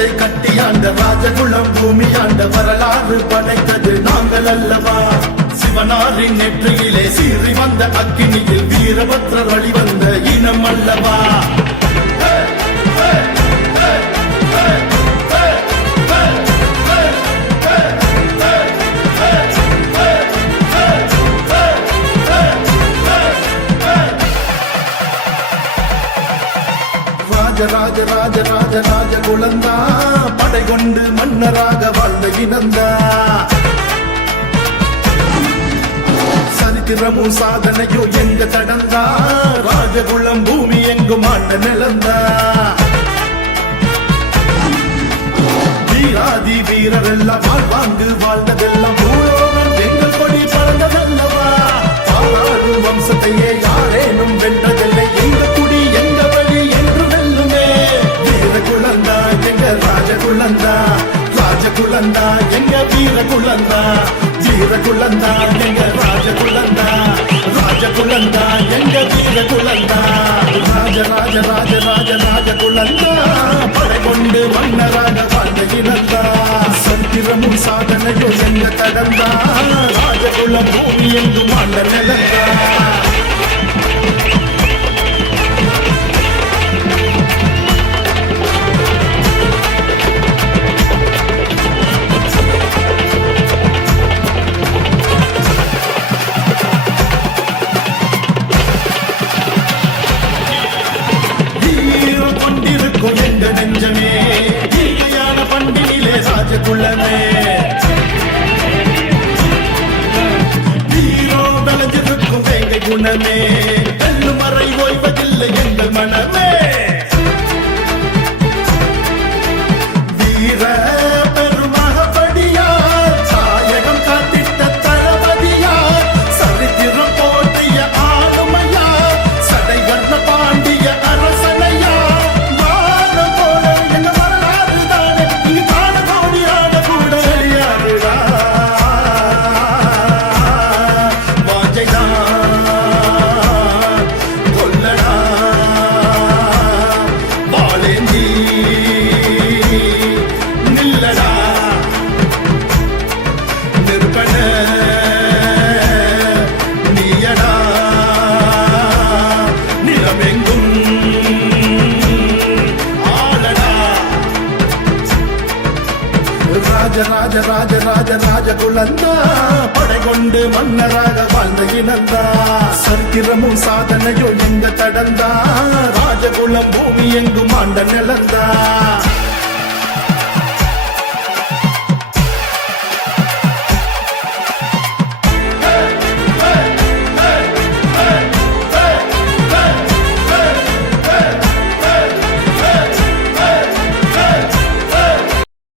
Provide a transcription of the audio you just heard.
உலகத்தை கட்டியாண்ட ராஜகுலம் பூமியாண்ட வரலாறு படைத்தது நாங்கள் அல்லவா. சிவனாரின் நெற்றியிலே சீறி வந்த அக்கினியில் வீரபத்ரர் வழிவந்த இனம் அல்லவா. ராஜ ராஜ ராஜ ராஜ குலந்தா படை கொண்டு மன்னராக வாழ்ந்த இனந்தா. சரித்திரமும் சாதனையோ எங்க தடந்தா ராஜகுலம் பூமி எங்கும் ஆண்ட நிலந்தா. வீராதி வீரரெல்லாம் வாழ்வாங்கு வாழ்ந்ததெல்லாம் பூலோகம் எங்கள் கொடி பறந்ததல்லவா. பாராறு வம்சத்தையே யாரேனும் வென்றதில்லை எங்க குடி எங்க வழி என்று வெல்லுமே. வீரகுலந்தா எங்க ராஜகுலந்தா, ராஜகுலந்தா எங்க வீரகுலந்தா, வீரகுலந்தா எங்க ராஜகுலந்தா, ராஜகுலந்தா எங்க வீரகுலந்தா. ராஜ ராஜ ராஜ ராஜ ராஜகுலந்தா படை கொண்டு மன்னராக வாழ்ந்த இனந்தா. சரித்திரமும் சாதனையோ எங்க கடந்தா ராஜகுலம் பூமி எங்கும் ஆண்ட நிலந்தா. எங்க நெஞ்சமே இயற்கையான பண்டினிலே ராஜகுலமே. வீரோ விளைஞ்சிருக்கும் வேங்கை குணமே வெல்லும் மறை ஓய்வதில்லை எங்கள் மனமே. வீர பெருமகபடியார் சாயகம் காத்திட்ட தளபதியார் சரித்திரம் போட்டிய ஆளுமையார் சடை வந்த பாண்டிய அரசனையா. ராஜ ராஜ ராஜ ராஜகுலந்தா படை கொண்டு மன்னராக வாழ்ந்த இனந்தா. சரித்திரமும் சாதனையோ எங்க தடந்தா ராஜகுலம் பூமி எங்கும் ஆண்ட நிலந்தா.